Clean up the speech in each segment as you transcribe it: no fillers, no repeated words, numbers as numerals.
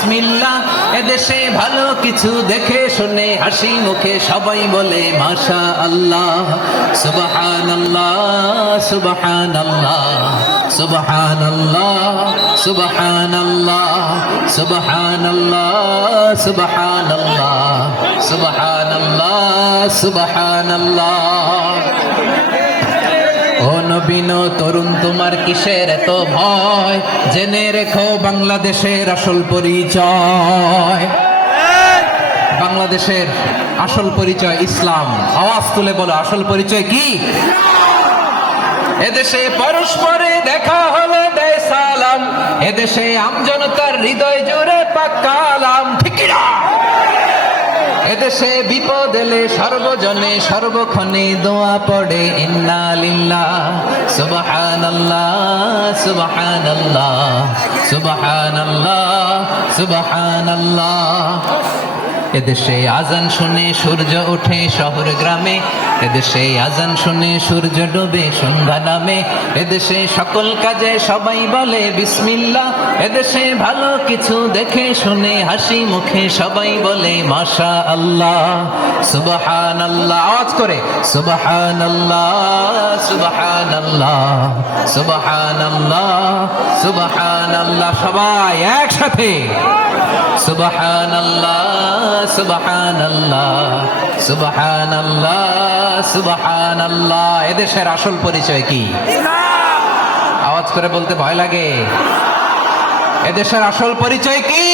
বিসমিল্লাহ। এদেশে ভালো কিছু দেখে শুনে হাসি মুখে সবাই বলে মাশা আল্লাহ। সুবহানাল্লাহ সুবহানাল্লাহ সুবহানাল্লাহ সুবহানাল্লাহ সুবহানাল্লাহ সুবহানাল্লাহ সুবহানাল্লাহ সুবহানাল্লাহ। ও নবীন তরুণ, তোমার কিসের এত ভয়? জেনে রেখো বাংলাদেশের আসল পরিচয়। বাংলাদেশের আসল পরিচয় ইসলাম। আওয়াজ তুলে বলো, আসল পরিচয় কি? এদেশে পরস্পরে দেখা হলে দেয় সালাম, এদেশে আমজনতার হৃদয় জুড়ে পাক্কালাম। ঠিক কি না? এদেশে বিপদ এলে সর্বজনে সর্বক্ষণে দোয়া পড়ে ইন্না লিল্লাহ সুবহানাল্লাহ সুবহানাল্লাহ সুবহানাল্লাহ সুবহানাল্লাহ। এদেশে আজান শুনে সূর্য ওঠে শহর গ্রামে, এদেশে আজান শুনে সূর্য ডোবে সন্ধ্যা নামে, এদেশে সকল কাজে সবাই বলে বিসমিল্লাহ। এদেশে ভালো কিছু দেখে শুনে হাসি মুখে সবাই বলে মাশা আল্লাহ সুবহানাল্লাহ। আওয়াজ করে সুবহানাল্লাহ সুবহানাল্লাহ সুবহানাল্লাহ সুবহানাল্লাহ। সবাই একসাথে সুবহানাল্লাহ সুবহানাল্লাহ সুবহানাল্লাহ সুবহানাল্লাহ। এদেশের আসল পরিচয় কি? আওয়াজ করে বলতে ভয় লাগে। এদেশের আসল পরিচয় কি?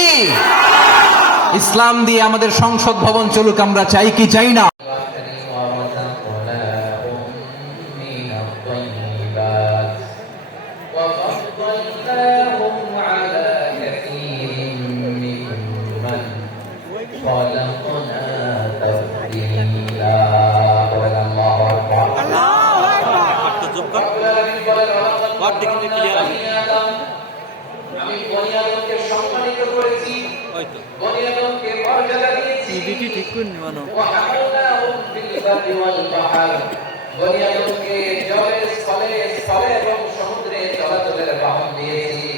ইসলাম দিয়ে আমাদের সংসদ ভবন চলুক, আমরা চাই কি চাই না? আমি বনি আদমকে সম্মানিত করেছি, বনি আদমকে মর্যাদা দিয়েছি। ঠিক করে নিবানো বনি আদমকে জলে স্থলে স্থলে এবং সমুদ্রে চলাচলের বাহন দিয়েছি।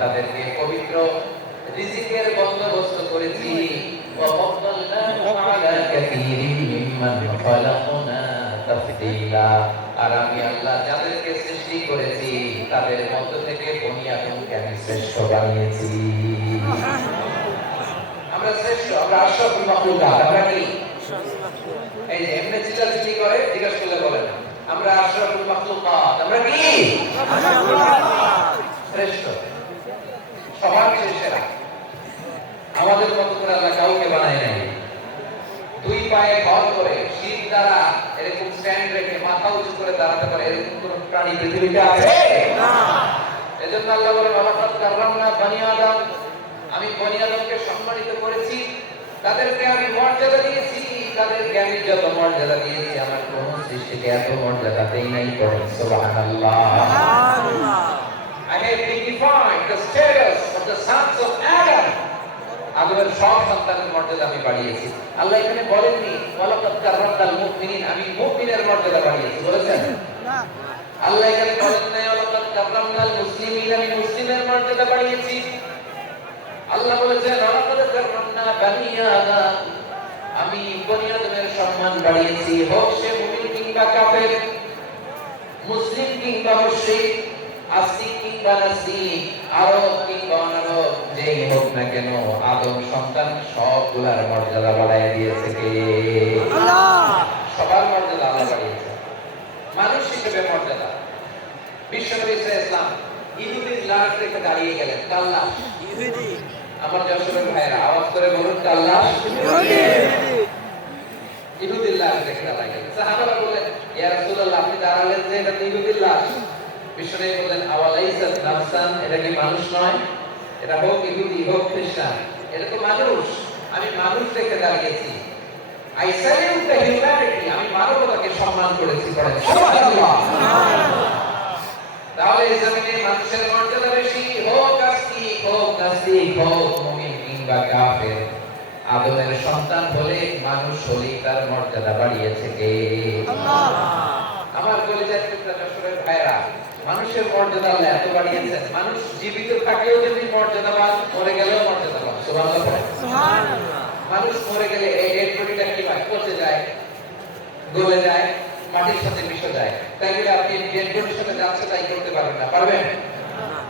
তাদেরকে পবিত্র রিজিকের বন্দোবস্ত করেছি। আর আমি আল্লাহ যাদেরকে সৃষ্টি করেছি তাদের মধ্য থেকে বনি আদমকে আমি শ্রেষ্ঠ বানিয়েছি। আমরা শ্রেষ্ঠ, আমরা আশরাফুল মাখলুকাত। আমরা কি এই যে এমনি চিল্লাচিল্লি করে জিজ্ঞাসা করলে বলেন আমরা আশরাফুল মাখলুকাত। আমরা কি শ্রেষ্ঠ, সবার সেরা। আমাদের মতো করে আল্লাহ কাউকে বানায় নাই। দুই পায়ে ভর করে শীত দ্বারা এরকম স্ট্যান্ড রেখে মাথা উঁচু করে দাঁড়াতে পারে এরকম কোন প্রাণী পৃথিবীতে আছে না। এজন্য আল্লাহ বলেন ওয়ালাকাদ কাররামনা বনি আদম, আমি বনি আদমকে সম্মানিত করেছি, তাদেরকে আমি মর্যাদা দিয়েছি। তাদেরকে আমি যত মর্যাদা দিয়েছি আমার কোন সৃষ্টিকে এত মর্যাদা দেই নাই। করেন সুবহানাল্লাহ। I have dignified the status of the sons of Adam. আদমের সব সন্তানের মর্যাদা আমি বাড়িয়েছি। আল্লাহ এখানে বলেননি ওয়ালাকাদ কাররামনাল মুমিনিন, আমি মুমিনের মর্যাদা বাড়িয়েছি, বলেছেন না। আল্লাহ এখানে বলেন না ওয়ালাকাদ কাররামনাল মুসলিমিন, আমি মুসলিমের মর্যাদা বাড়িয়েছি। আল্লাহ বলেছেন ওয়ালাকাদ কাররামনা বনি আদম, আমি বনি আদমের সম্মান বাড়িয়েছি। হোক সে মুমিন কিংবা কাফের, মুসলিম কিংবা মুশরিক, আসিক কিংবা নাসিক, আরব কিংবা অনারব, যেই হোক না কেন আদম সন্তান সবগুলার মর্যাদা বাড়ায় দিয়েছে কে? আল্লাহ। সবার মর্যাদা আল্লাহ বাড়িয়েছে। মানুষ হিসেবে মর্যাদা বিশ্বনবী ইসলাম ইহুদির লাশ রেখে দাঁড়িয়ে গেলেন। কার লাশ? ইহুদি। আমার যশোরের ভাইরা আওয়াজ করে বলুন কার লাশ? ইহুদি। ইহুদির লাশ রেখে দাঁড়িয়ে গেলেন। সাহাবারা বললেন ইয়া রাসূলুল্লাহ, আপনি দাঁড়ালেন যে এটা ইহুদির লাশ। বিশ্বনবী বললেন আওয়ালাইসাত নাফসান, এটা কি মানুষ নয়? এটা হোক ইহুদি হোক খ্রিস্টান, এটা তো মানুষ। আমি মানুষ দেখে দাঁড়িয়েছি। আই স্যালিউট দ্য হিউম্যানিটি, আমি মানবতাকে সম্মান করেছি। পড়েন সুবহানাল্লাহ। তাহলে এই জমিনে মানুষের মর্যাদা বেশি, হোক আস্তিক হোক নাস্তিক হোক মুমিন কিংবা কাফের। আদমের সন্তান বলে মানুষ হলেই তার মর্যাদা বাড়িয়েছে কে? আল্লাহ। আমার কলিজার টুকরা যশোরের ভাইরা, মানুষের মর্যাদা আল্লাহ এত বাড়িয়েছেন, মানুষ জীবিত থাকলেও যদি মর্যাদাবান, মরে গেলেও মর্যাদাবান। সুবহানাল্লাহ পড়েন। মানুষ মরে গেলে এই ডেড বডিটা কি হয়? পচে যায়, গলে যায়, মাটির সাথে মিশে যায়। তাই বলে আপনি ডেড বডির সাথে যাচ্ছে তাই করতে পারবেন না, পারবেন?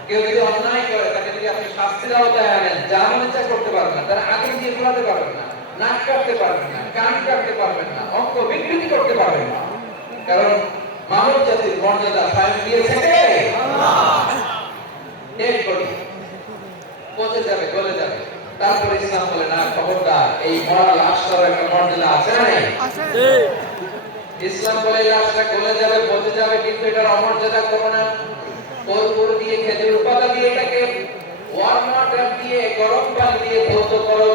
কেউ যদি অন্যায় করে তাকে যদি আপনি শাস্তির আওতায় আনেন, যা মনে চায় করতে পারবেন না, তার আগে দিয়ে ফেলাতে পারবেন না, নাক কাটতে পারবেন না, কান কাটতে পারবেন না, অঙ্ক বিকৃতি করতে পারবেন না। কারণ মানব জাতির মর্যাদা স্বয়ং দিয়েছে কে? আল্লাহ। ডেড বডি পচে যাবে, গলে যাবে, তারপরে ইসলাম বলে না, খবরদার, এই মরা লাশটার একটা মর্যাদা আছে না? ইসলাম বলে লাশটা গলে যাবে, পচে যাবে, কিন্তু এটার অমর্যাদা করো না। কর্পূর দিয়ে, খেজুর পাতা দিয়ে, এটাকে ওয়ার্ম ওয়াটার দিয়ে, গরম পানি দিয়ে ধৌত করো,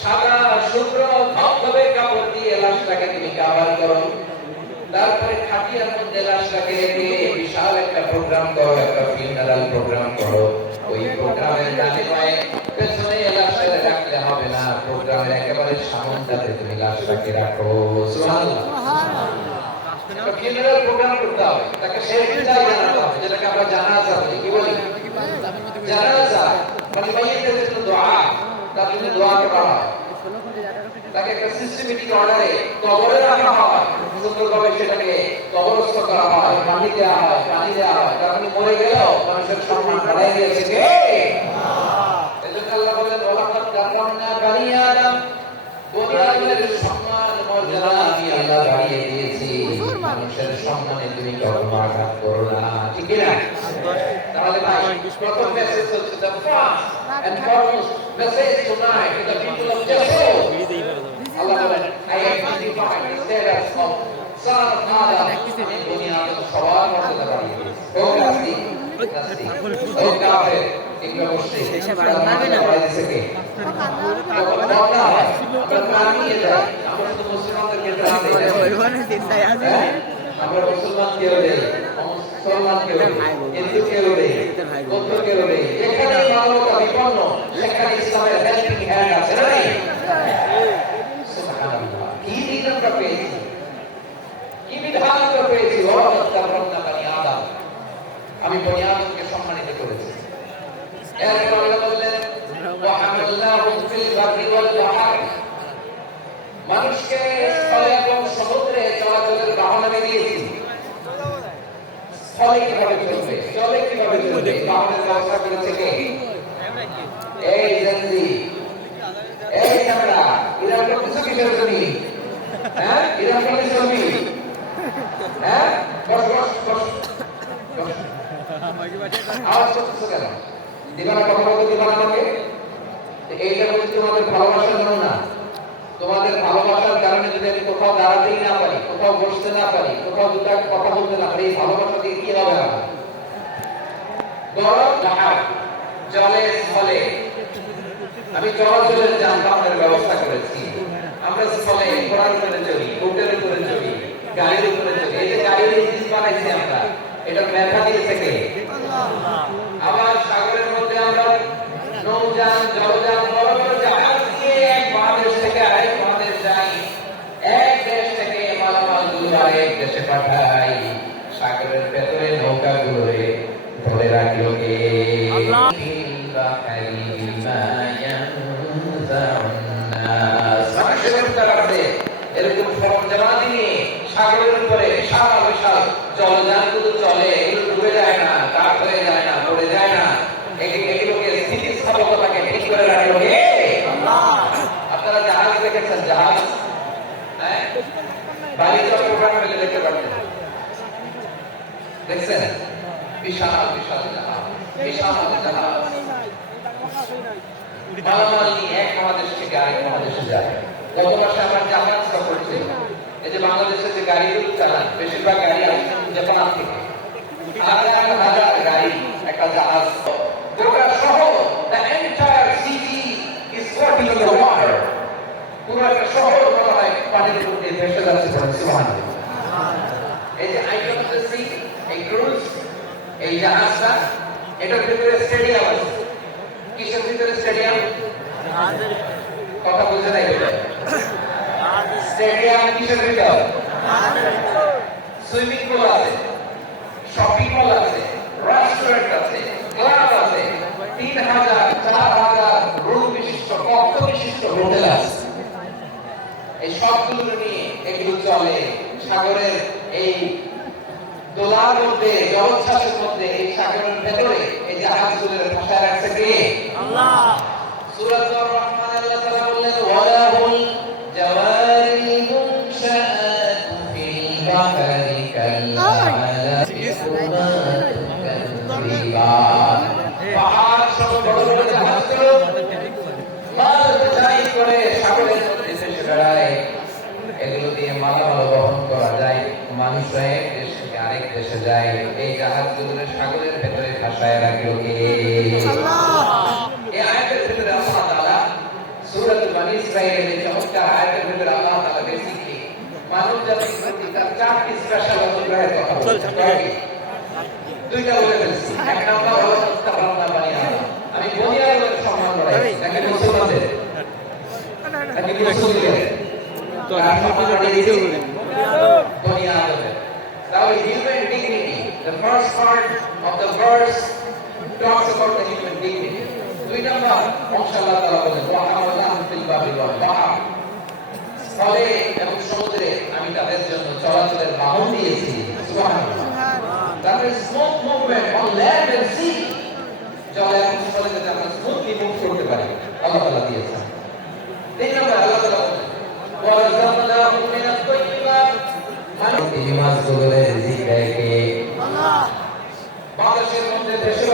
সাদা শুভ্র ধবধবে কাপড় দিয়ে লাশটাকে তুমি কভার করো, তারপরে খাটিয়ার মধ্যে লাশটাকে রেখে বিশাল একটা প্রোগ্রাম করো, একটা ফিউনারাল প্রোগ্রাম করো। ওই প্রোগ্রামের ডানে বায়ে পেছনে লাশটাকে রাখলে হবে না, প্রোগ্রামের একেবারে সামনেটাতে তুমি লাশটাকে রাখো। সুবহানাল্লাহ। ফিউনারাল প্রোগ্রাম করতে হবে, তাকে শেষ বিদায় জানাতে হবে, যেটাকে আমরা জানাজা বলি। কি বলি? জানাজা মানে মাইয়িতের জন্য দোয়া, তার জন্য দোয়া করা হয়, তাকে একটা সিস্টেমেটিক অর্ডারে কবরে রাখা হয়, সুন্দরভাবে সেটাকে কবরস্থ করা হয়, পানি দেওয়া হয়, পানি দেওয়া হয়। কারণ মরে গেলেও মানুষের সম্মান বাড়াই দিয়েছে কে? আল্লাহ। এজন্য আল্লাহ বলেন, ওয়ালাকাদ কাররামনা বানি আদম, বনি আদমের সম্মান মর্যাদা আমি আল্লাহ বাড়িয়ে দিয়েছি। মানুষের সম্মানে তুমি কখনো আঘাত করো না, ঠিক না? তাহলে ভাই, প্রথম মেসেজ হচ্ছে the first and foremost message tonight to the people of Jaffo. Allah বলেন, I have dignified the status of son of Adam. আমি বনি আদম সবার মর্যাদা বাড়িয়ে দিয়েছি। ও নাস্তিক, ও কাফের, কিংবা মুশরিক, তার মর্যাদা বাড়িয়ে দিয়েছে কে? আমরা শুধু মুসলমানদেরকে ত্রাণ দেই, আমরা মুসলমান কেউ দেই, মুসলমান কেউ দেই, হিন্দু কেউ দেই, বৌদ্ধ কেউ দেই। যেখানে মানবতা বিপন্ন সেখানে ইসলামের হেল্পিং হ্যান্ড আছে না? সুবহানাল্লাহ। কি দিন আমরা পেয়েছি, কি বিধান আমরা পেয়েছি। ওয়ালাকাদ কাররামনা বানি আদম, আমি বনি আদমকে সম্মানিত করেছি। এরপর আল্লাহ বললেন, ওয়া হামালনাহুম ফিল বাররি ওয়াল বাহর, মানুষকে স্থলে এবং সমুদ্রে চলাচলের বাহন আমি দিয়েছি। স্থলে কিভাবে চলবে, জলে কিভাবে চলবে, বাহনের ব্যবস্থা করেছে কে? এই জেনজি, এই আমরা ইরান করতেছ কিসের জমি? হ্যাঁ, ইরান করতেছ জমি? হ্যাঁ, বস বস বস, আওয়াজ করতেছ কেন? দিবানা কথা বলতে দিবানা আমাকে? এইটা বলছি তোমাদের ভালোবাসার জন্য না, তোমাদের ভালোবাসার কারণে যদি আমি কোথাও দাঁড়াতেই না পারি, কোথাও বসতে না পারি, কোথাও দুটা কথা বলতে না পারি, এই ভালোবাসা দিয়ে কি হবে আমার? গরম বাহার, জলে স্থলে আমি চলাচলের যানবাহনের ব্যবস্থা করেছি। আমরা স্থলে ঘোড়ার উপরে চড়ি, উটের উপরে চড়ি, গাড়ির উপরে চড়ি। এই যে গাড়ির ইঞ্জিন বানাইছি আমরা, এটা মেধা দিয়েছে কে? আবার সাগরের মধ্যে আমরা নৌযান, জলযান, বড় বড় জাহাজ দিয়ে এক মহাদেশ থেকে আরেক মহাদেশ যাই, এক দেশ থেকে মালামাল গুলো আরেক দেশে পাঠাই। সাগরের ভেতরে নৌকা গুলোরে ধরে রাখলো কে? এরকম সরঞ্জাম দিয়ে সাগরের উপরে সারা বিশাল জলযান গুলো চলে, এগুলো ডুবে যায় না, কাঠ হয়ে যায় না, পড়ে যায় না। এগুলোকে স্থিতিস্থাপকতাকে ঠিক করে রাখলো কে? আপনারা জাহাজ দেখেছেন, জাহাজ? হ্যাঁ, বাড়ি চট্টগ্রাম মেলে দেখতে পাচ্ছেন, দেখছেন? বিশাল বিশাল জাহাজ, বিশাল জাহাজ মালামাল নিয়ে এক মহাদেশ থেকে আরেক মহাদেশে যায়। গত মাসে আমার জাহাজ সফর ছিল। এই যে বাংলাদেশে যে গাড়িগুলো চালান, বেশিরভাগ গাড়ি আসছে জাপান থেকে। হাজার হাজার গাড়ি একটা জাহাজ, গোটা শহর, the entire city is floating on the water. পুরো একটা শহর মনে হয় পানির উপরে ভেসে যাচ্ছে। সুবহানাল্লাহ। এই যে আইকন অফ দ্য সি, এই ক্রুজ, এই জাহাজটা, এটার ভিতরে স্টেডিয়াম আছে। কিসের ভিতরে স্টেডিয়াম? কথা বুঝে নাই বলে। স্টেডিয়াম কিসের ভিতর? সুইমিং পুল আছে, শপিং মল আছে, 4,000 রুম বিশিষ্ট কক্ষ বিশিষ্ট হোটেল আছে। এই সবগুলো নিয়ে এগুলো চলে সাগরের এই দোলার মধ্যে, জলোচ্ছ্বাসের মধ্যে, এই সাগরের ভেতরে এই জাহাজগুলোর ভাষায় রাখছে কে? আল্লাহ। সূরাতুর রহমান আল্লাহ তাআলা বললেন ওয়ালাহুল জাওয়ারিল মুনশাআতু ফিল বাহরি কাল্আলামি পাহাড় সব বড় বড় জাহাজগুলো মাল বোঝাই করে সাগরের মধ্যে ভেসে বেড়ায়। এগুলো দিয়ে মালামাল বহন করা যায়, মানুষরা এক দেশ থেকে আরেক দেশে যায়। এই জাহাজগুলো সাগরের ভেতরে ভাসায় রাখলো কে? এই আয়াতের ভিতরে আল্লাহ তাআলা সূরাতুল বনী ইসরাঈলের এই চমৎকার আয়াতের ভিতরে আল্লাহ তাআলা বেসিক্যালি মানব জাতির প্রতি তার চারটি স্পেশাল অনুগ্রহের কথা বলেছেন। দুইটা বলে ফেলছি। এক নাম্বার হলো মুস্তাফানা বনী আদম। আমি বনী আদমের সম্মান করাই, নাকি মুসলমানদের? নাকি মুসলিমদের? তো বনী আদমের। তাহলে human dignity, the first part of the verse talks about the human dignity. দুই নাম্বার মাশাআল্লাহ তাআলা বলেন ওয়া হাওয়ালাহু ফিল বারি ওয়াল বাহর, স্থলে এবং সমুদ্রে আমি তাদের জন্য চলাচলের বাহন দিয়েছি। সুবহানাল্লাহ। That is smooth movement on land and sea. জলে এবং স্থলে যাতে আমরা স্মুথলি মুভ করতে পারি, আল্লাহ তাআলা দিয়েছেন। তিন নম্বর আল্লাহ তাআলা বলেন ওয়া রাযাকনাহুম মিনাত তাইয়্যিবাত, মানে মাছগুলোর রিজিক দেয় কে? আল্লাহ। বাতাসের মধ্যে ভেসে